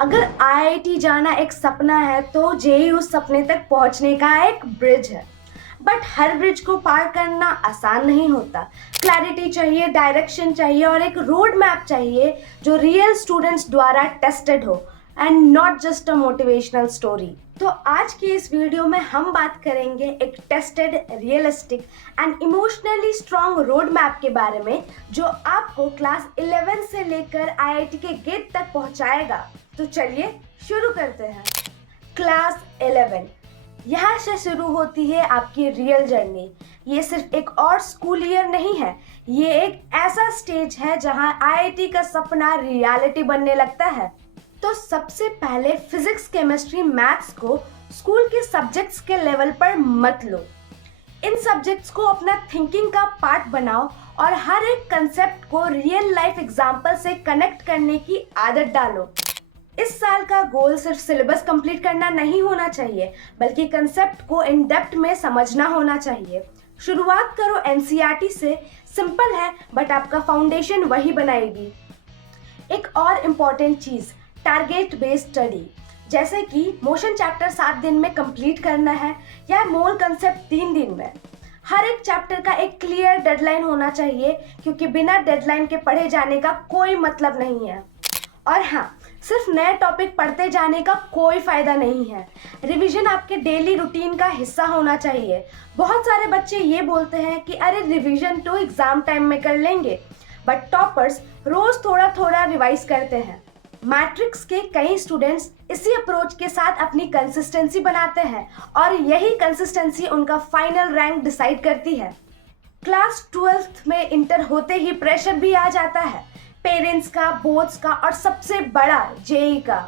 अगर आईआईटी जाना एक सपना है तो जेईई उस सपने तक पहुंचने का एक ब्रिज है। बट हर ब्रिज को पार करना आसान नहीं होता। क्लैरिटी चाहिए, डायरेक्शन चाहिए और एक रोड मैप चाहिए जो रियल स्टूडेंट्स द्वारा टेस्टेड हो and not just a motivational story. तो आज की इस वीडियो में हम बात करेंगे एक tested, realistic and emotionally strong road map के बारे में जो आपको क्लास 11 से लेकर आईआईटी के गेट तक पहुंचाएगा। तो चलिए शुरू करते हैं। क्लास 11, यहाँ से शुरू होती है आपकी रियल जर्नी। ये सिर्फ एक और स्कूल ईयर नहीं है, ये एक ऐसा स्टेज है जहाँ आईआईटी का सपना रियलिटी बनने लगता है। तो सबसे पहले फिजिक्स, केमिस्ट्री, मैथ्स को स्कूल के सब्जेक्ट्स के लेवल पर मत लो। इन सब्जेक्ट्स को अपना थिंकिंग का पार्ट बनाओ और हर एक कंसेप्ट को रियल लाइफ एग्जाम्पल से कनेक्ट करने की आदत डालो। इस साल का गोल सिर्फ सिलेबस कंप्लीट करना नहीं होना चाहिए, बल्कि कंसेप्ट को इन डेप्थ में समझना होना चाहिए। शुरुआत करो एनसीईआरटी से, सिंपल है बट आपका फाउंडेशन वही बनाएगी। एक और इम्पॉर्टेंट चीज़, टारगेट बेस्ड स्टडी, जैसे कि मोशन चैप्टर 7 दिन में कंप्लीट करना है या मोल कंसेप्ट 3 दिन में। हर एक चैप्टर का एक क्लियर डेडलाइन होना चाहिए, क्योंकि बिना डेडलाइन के पढ़े जाने का कोई मतलब नहीं है। और हाँ, सिर्फ नए टॉपिक पढ़ते जाने का कोई फायदा नहीं है। रिवीजन आपके डेली रूटीन का हिस्सा होना चाहिए। बहुत सारे बच्चे ये बोलते हैं कि अरे रिवीजन तो एग्जाम टाइम में कर लेंगे, बट टॉपर्स रोज थोड़ा थोड़ा रिवाइज करते हैं। मैट्रिक्स के कई स्टूडेंट्स इसी अप्रोच के साथ अपनी कंसिस्टेंसी बनाते हैं और यही कंसिस्टेंसी उनका फाइनल रैंक डिसाइड करती है। क्लास 12th में इंटर होते ही प्रेशर भी आ जाता है, पेरेंट्स का, बोर्ड्स का और सबसे बड़ा जेईई का।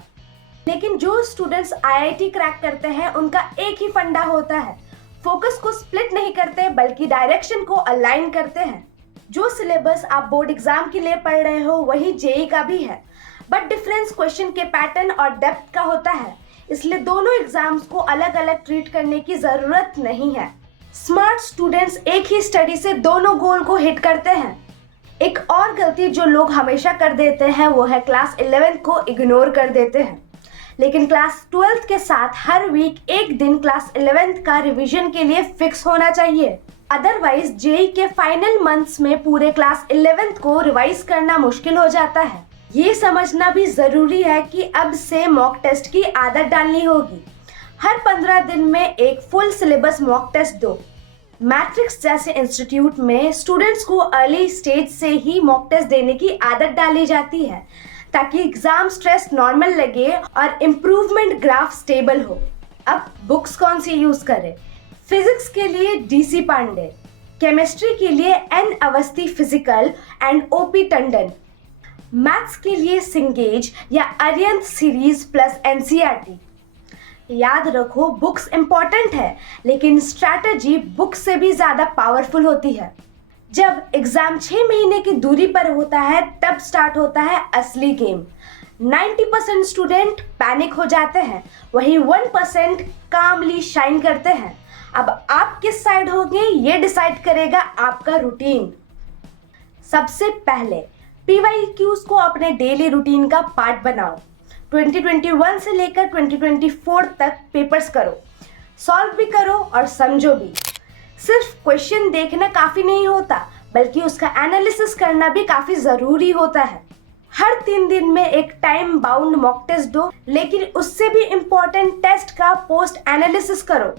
लेकिन जो स्टूडेंट्स आईआईटी क्रैक करते हैं उनका एक ही फंडा होता है, फोकस को स्प्लिट नहीं करते बल्कि डायरेक्शन को अलाइन करते हैं। जो सिलेबस आप बोर्ड एग्जाम के लिए पढ़ रहे हो वही जेईई का भी है, बट डिफरेंस क्वेश्चन के पैटर्न और डेप्थ का होता है, इसलिए दोनों एग्जाम्स को अलग अलग ट्रीट करने की जरूरत नहीं है। स्मार्ट स्टूडेंट्स एक ही स्टडी से दोनों गोल को हिट करते हैं। एक और गलती जो लोग हमेशा कर देते हैं वो है क्लास 11 को इग्नोर कर देते हैं। लेकिन क्लास 12 के साथ हर वीक एक दिन क्लास 11 का रिवीजन के लिए फिक्स होना चाहिए। अदरवाइज जेईई के फाइनल मंथ्स में पूरे क्लास 11 को रिवाइज करना मुश्किल हो जाता है। ये समझना भी जरूरी है कि अब से मॉक टेस्ट की आदत डालनी होगी। हर 15 दिन में एक फुल सिलेबस मॉक टेस्ट दो। मैट्रिक्स जैसे इंस्टीट्यूट में स्टूडेंट्स को अर्ली स्टेज से ही मॉक टेस्ट देने की आदत डाली जाती है, ताकि एग्जाम स्ट्रेस नॉर्मल लगे और इम्प्रूवमेंट ग्राफ स्टेबल हो। अब बुक्स कौन सी यूज करें? फिजिक्स के लिए डीसी पांडे, केमिस्ट्री के लिए N Awasthi physical and OP Tandon, maths के लिए सिंगेज या अरिहंत सीरीज प्लस एनसीईआरटी। याद रखो, बुक्स इंपॉर्टेंट है लेकिन स्ट्रैटेजी बुक से भी ज्यादा पावरफुल होती है। जब एग्जाम 6 महीने की दूरी पर होता है तब स्टार्ट होता है असली गेम। 90% स्टूडेंट पैनिक हो जाते हैं, वही 1% कामली शाइन करते हैं। अब आप किस साइड होंगे ये डिसाइड करेगा आपका रूटीन। सबसे पहले पीवाईक्यूज को अपने डेली रूटीन का पार्ट बनाओ। 2021 से लेकर 2024 तक पेपर्स करो, सॉल्व भी करो और समझो भी। सिर्फ क्वेश्चन देखना काफ़ी नहीं होता, बल्कि उसका एनालिसिस करना भी काफ़ी ज़रूरी होता है। हर 3 दिन में एक टाइम बाउंड मॉक टेस्ट दो, लेकिन उससे भी इम्पोर्टेंट टेस्ट का पोस्ट एनालिसिस करो।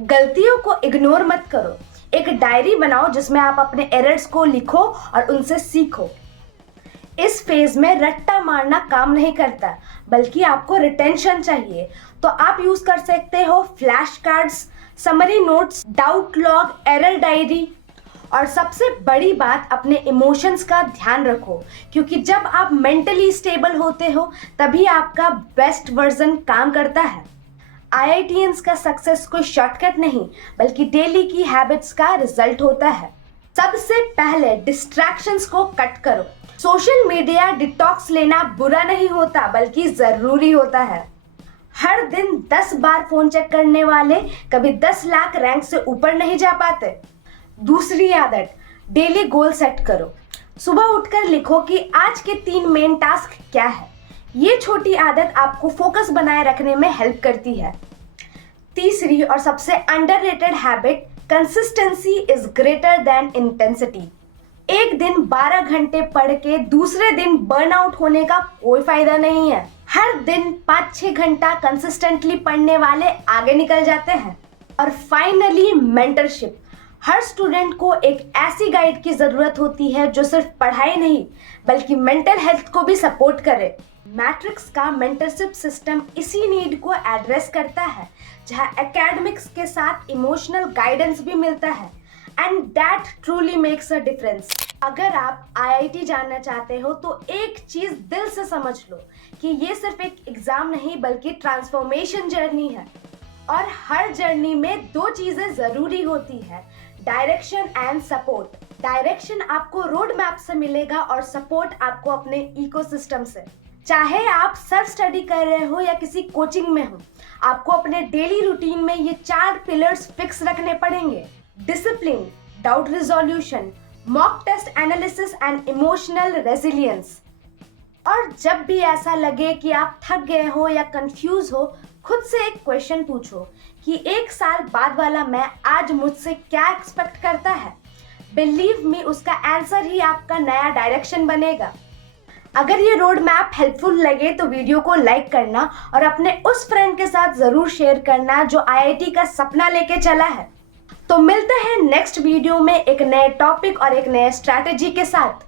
गलतियों को इग्नोर मत करो। एक डायरी बनाओ जिसमें आप अपने एरर्स को लिखो और उनसे सीखो। इस फेज में रट्टा मारना काम नहीं करता, बल्कि आपको रिटेंशन चाहिए। तो आप यूज कर सकते हो flash cards, summary notes, doubt log, error diary. और सबसे बड़ी बात, अपने इमोशंस का ध्यान रखो, क्योंकि जब आप मेंटली स्टेबल होते हो तभी आपका बेस्ट वर्जन काम करता है। आईआईटीएंस का सक्सेस कोई शॉर्टकट नहीं, बल्कि डेली की हैबिट्स का रिजल्ट होता है। सबसे पहले डिस्ट्रैक्शंस को कट करो। सोशल मीडिया डिटॉक्स लेना बुरा नहीं होता, बल्कि जरूरी होता है। हर दिन 10 बार फोन चेक करने वाले कभी 10 लाख रैंक से ऊपर नहीं जा पाते। दूसरी आदत, डेली गोल सेट करो। सुबह उठकर लिखो कि आज के 3 मेन टास्क क्या है। ये छोटी आदत आपको फोकस बनाए रखने में हेल्प करती है। तीसरी और सबसे underrated habit, consistency is greater than intensity. एक दिन 12 घंटे पढ़ के दूसरे दिन बर्नआउट होने का कोई फायदा नहीं है। हर दिन 5-6 घंटा कंसिस्टेंटली पढ़ने वाले आगे निकल जाते हैं। और फाइनली मेंटरशिप। हर स्टूडेंट को एक ऐसी गाइड की जरूरत होती है जो सिर्फ पढ़ाई नहीं बल्कि मेंटल हेल्थ को भी सपोर्ट करे। मैट्रिक्स का मेंटरशिप सिस्टम इसी नीड को एड्रेस करता है, जहां एकेडमिक्स के साथ इमोशनल गाइडेंस भी मिलता है, and that truly makes a difference. अगर आप IIT जाना चाहते हो तो एक चीज दिल से समझ लो कि ये सिर्फ एक एग्जाम नहीं बल्कि ट्रांसफॉर्मेशन जर्नी है। और हर जर्नी में 2 चीजें जरूरी होती है, डायरेक्शन एंड सपोर्ट। डायरेक्शन आपको रोड मैप से मिलेगा और सपोर्ट आपको अपने इकोसिस्टम से। चाहे आप सेल्फ स्टडी कर रहे हो या किसी कोचिंग में हो, आपको अपने डेली रूटीन में ये 4 पिलर्स फिक्स रखने पड़ेंगे। Discipline, doubt resolution, mock test analysis and emotional resilience. और जब भी ऐसा लगे कि आप थक गए हो या कंफ्यूज हो, खुद से एक क्वेश्चन पूछो कि 1 साल बाद वाला मैं आज मुझसे क्या एक्सपेक्ट करता है। बिलीव मी, उसका आंसर ही आपका नया डायरेक्शन बनेगा। अगर ये रोड मैप हेल्पफुल लगे तो वीडियो को लाइक करना और अपने उस फ्रेंड के साथ जरूर शेयर करना जो IIT का सपना लेके चला है। तो मिलते हैं नेक्स्ट वीडियो में एक नए टॉपिक और एक नए स्ट्रैटेजी के साथ।